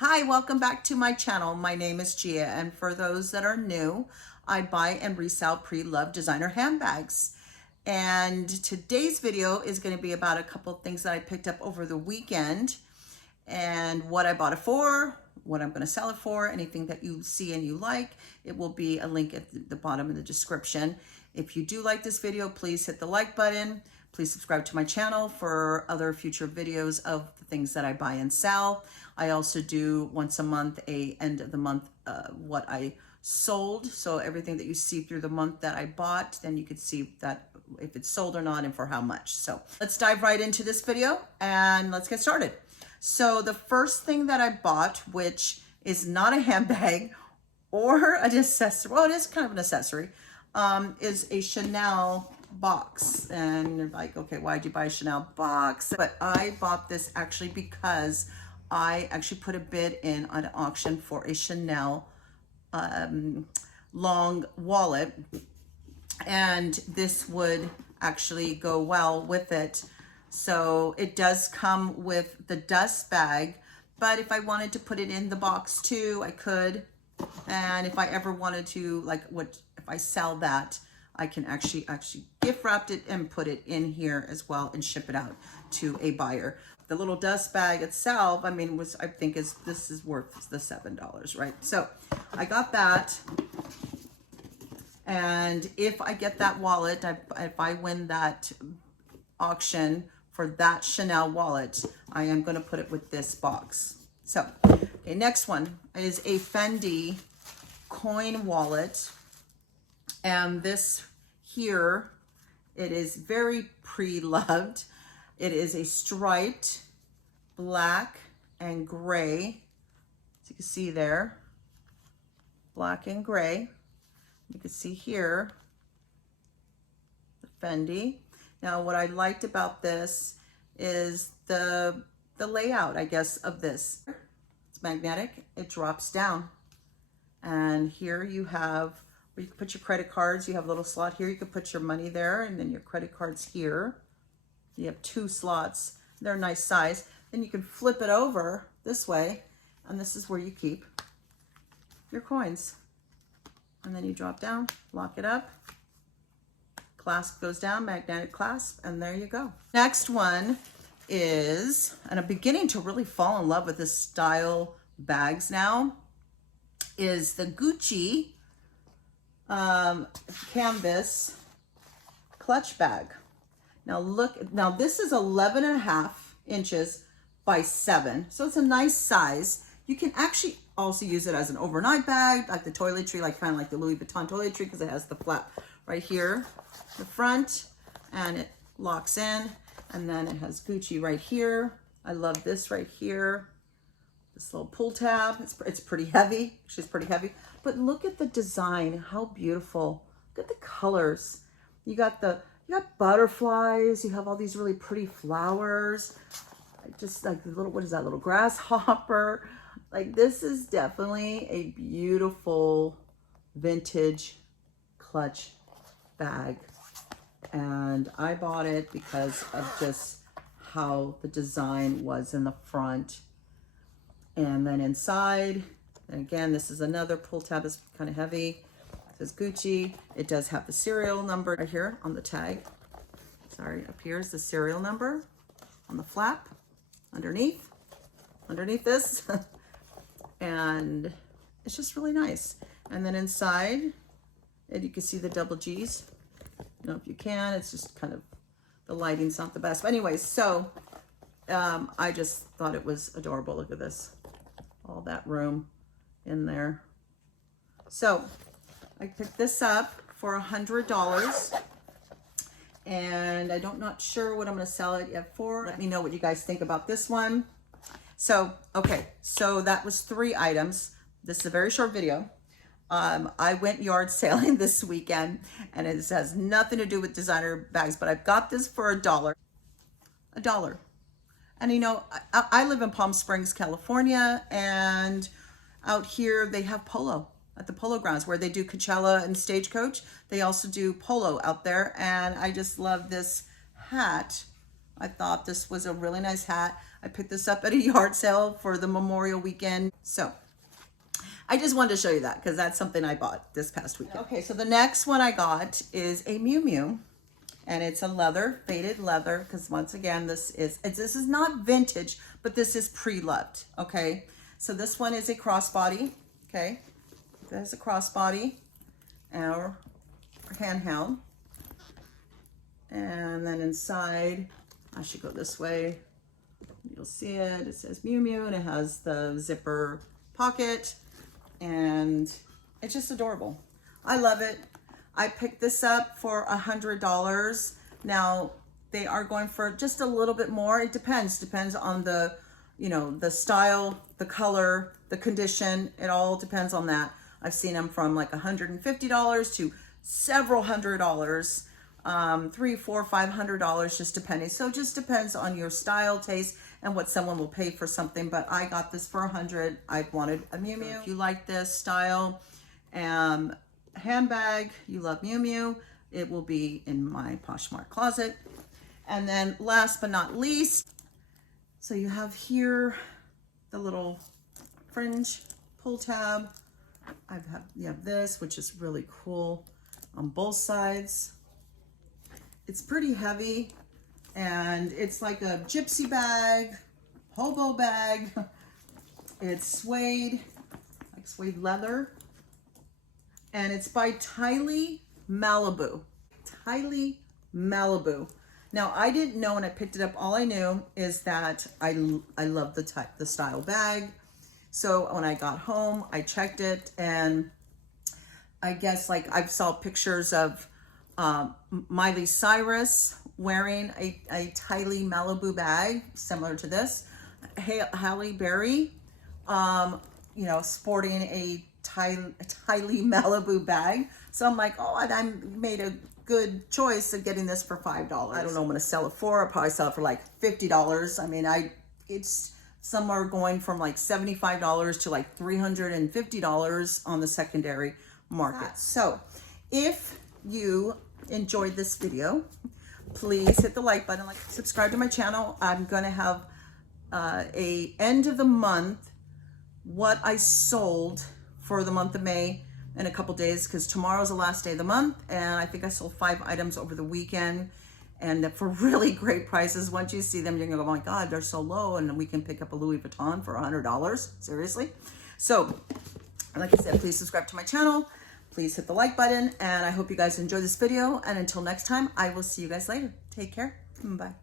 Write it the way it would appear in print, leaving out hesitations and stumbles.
Hi, welcome back to my channel. My name is Gia, and for those that are new, I buy and resell pre-loved designer handbags. And today's video is going to be about a couple of things that I picked up over the weekend and what I bought it for, what I'm going to sell it for, anything that you see and you like. It will be a link at the bottom of the description. If you do like this video, please hit the like button. Please subscribe to my channel for other future videos of the things that I buy and sell. I also do once a month, a end of the month, what I sold. So everything that you see through the month that I bought, then you could see that if it's sold or not and for how much. So let's dive right into this video and let's get started. So the first thing that I bought, which is not a handbag or an accessory, well, it is kind of an accessory, is a Chanel box. And you're like, okay, why'd you buy a Chanel box? But I bought this actually because I actually put a bid in on an auction for a Chanel long wallet, and this would actually go well with it. So it does come with the dust bag, but if I wanted to put it in the box too, I could. And if I ever wanted to, like, if I sell that, I can actually gift wrap it and put it in here as well and ship it out to a buyer. The little dust bag itself, I mean, this is worth the $7, right? So I got that. And if I get that wallet, if I win that auction for that Chanel wallet, I am going to put it with this box. So, okay, next one is a Fendi coin wallet. And this here, it is very pre-loved. It is a striped black and gray. As you can see there, black and gray. You can see here, the Fendi. Now, what I liked about this is the layout, I guess, of this. It's magnetic, it drops down. And here you have where you can put your credit cards. You have a little slot here. You can put your money there, and then your credit cards here. You have 2 slots. They're a nice size. Then you can flip it over this way, and this is where you keep your coins. And then you drop down, lock it up. Clasp goes down, magnetic clasp, and there you go. Next one is, and I'm beginning to really fall in love with this style bags now, is the Gucci canvas clutch bag. Now look, now this is 11.5 inches by 7. So it's a nice size. You can actually also use it as an overnight bag, like the toiletry, like kind of like the Louis Vuitton toiletry, because it has the flap right here, the front, and it locks in. And then it has Gucci right here. I love this right here. This little pull tab. It's pretty heavy. She's pretty heavy. But look at the design. How beautiful. Look at the colors. You got butterflies. You have all these really pretty flowers. Just like the little, what is that, little grasshopper? Like, this is definitely a beautiful vintage clutch bag. And I bought it because of just how the design was in the front. And then inside, and again, this is another pull tab. It's kind of heavy. It says Gucci. It does have the serial number right here on the tag. Sorry, up here is the serial number on the flap underneath this. And it's just really nice. And then inside, and you can see the double G's. I don't know if you can, it's just kind of, the lighting's not the best. But anyways, so I just thought it was adorable. Look at this, all that room in there. So I picked this up for $100. And I'm not sure what I'm going to sell it yet for. Let me know what you guys think about this one. So, okay, so that was 3 items. This is a very short video. I went yard sailing this weekend, and it has nothing to do with designer bags, but I've got this for $1. $1. And you know, I live in Palm Springs, California, and out here they have polo at the polo grounds where they do Coachella and Stagecoach. They also do polo out there, and I just love this hat. I thought this was a really nice hat. I picked this up at a yard sale for the Memorial weekend. So I just wanted to show you that because that's something I bought this past weekend. Okay, so the next one I got is a Miu Miu, and it's a leather, faded leather, because once again, this is not vintage, but this is pre-loved, okay? So this one is a crossbody, okay? There's a crossbody, our handheld. And then inside, I should go this way. You'll see it. It says Miu Miu, and it has the zipper pocket, and it's just adorable. I love it. I picked this up for $100. Now they are going for just a little bit more. It depends on the, you know, the style, the color, the condition. It all depends on that. I've seen them from like $150 to several $100s. $300, $400, $500, just depending. So it just depends on your style, taste, and what someone will pay for something. But I got this for $100. I wanted a Miu Miu. If you like this style handbag, you love Miu Miu, it will be in my Poshmark Closet. And then last but not least, so you have here the little fringe pull tab. You have this, which is really cool on both sides. It's pretty heavy, and it's like a gypsy bag, hobo bag. It's suede, like suede leather, and it's by Tylie Malibu. Tylie Malibu. Now, I didn't know when I picked it up. All I knew is that I love the style bag. So when I got home, I checked it, and I guess like I saw pictures of Miley Cyrus wearing a Tylie Malibu bag similar to this. Halle Berry, you know, sporting a Tylie Malibu bag. So I'm like, oh, I made a good choice of getting this for $5. I don't know what I'm going to sell it for. I'll probably sell it for like $50. I mean, it's somewhere going from like $75 to like $350 on the secondary market. So if you enjoyed this video, please hit the like button, subscribe to my channel. I'm going to have a end of the month what I sold for the month of May in a couple days, because tomorrow's the last day of the month, and I think I sold 5 items over the weekend, and for really great prices. Once you see them, you're gonna go, oh my God, they're so low, and we can pick up a Louis Vuitton for $100, seriously. So like I said, please subscribe to my channel, please hit the like button, and I hope you guys enjoy this video, and until next time, I will see you guys later. Take care, bye.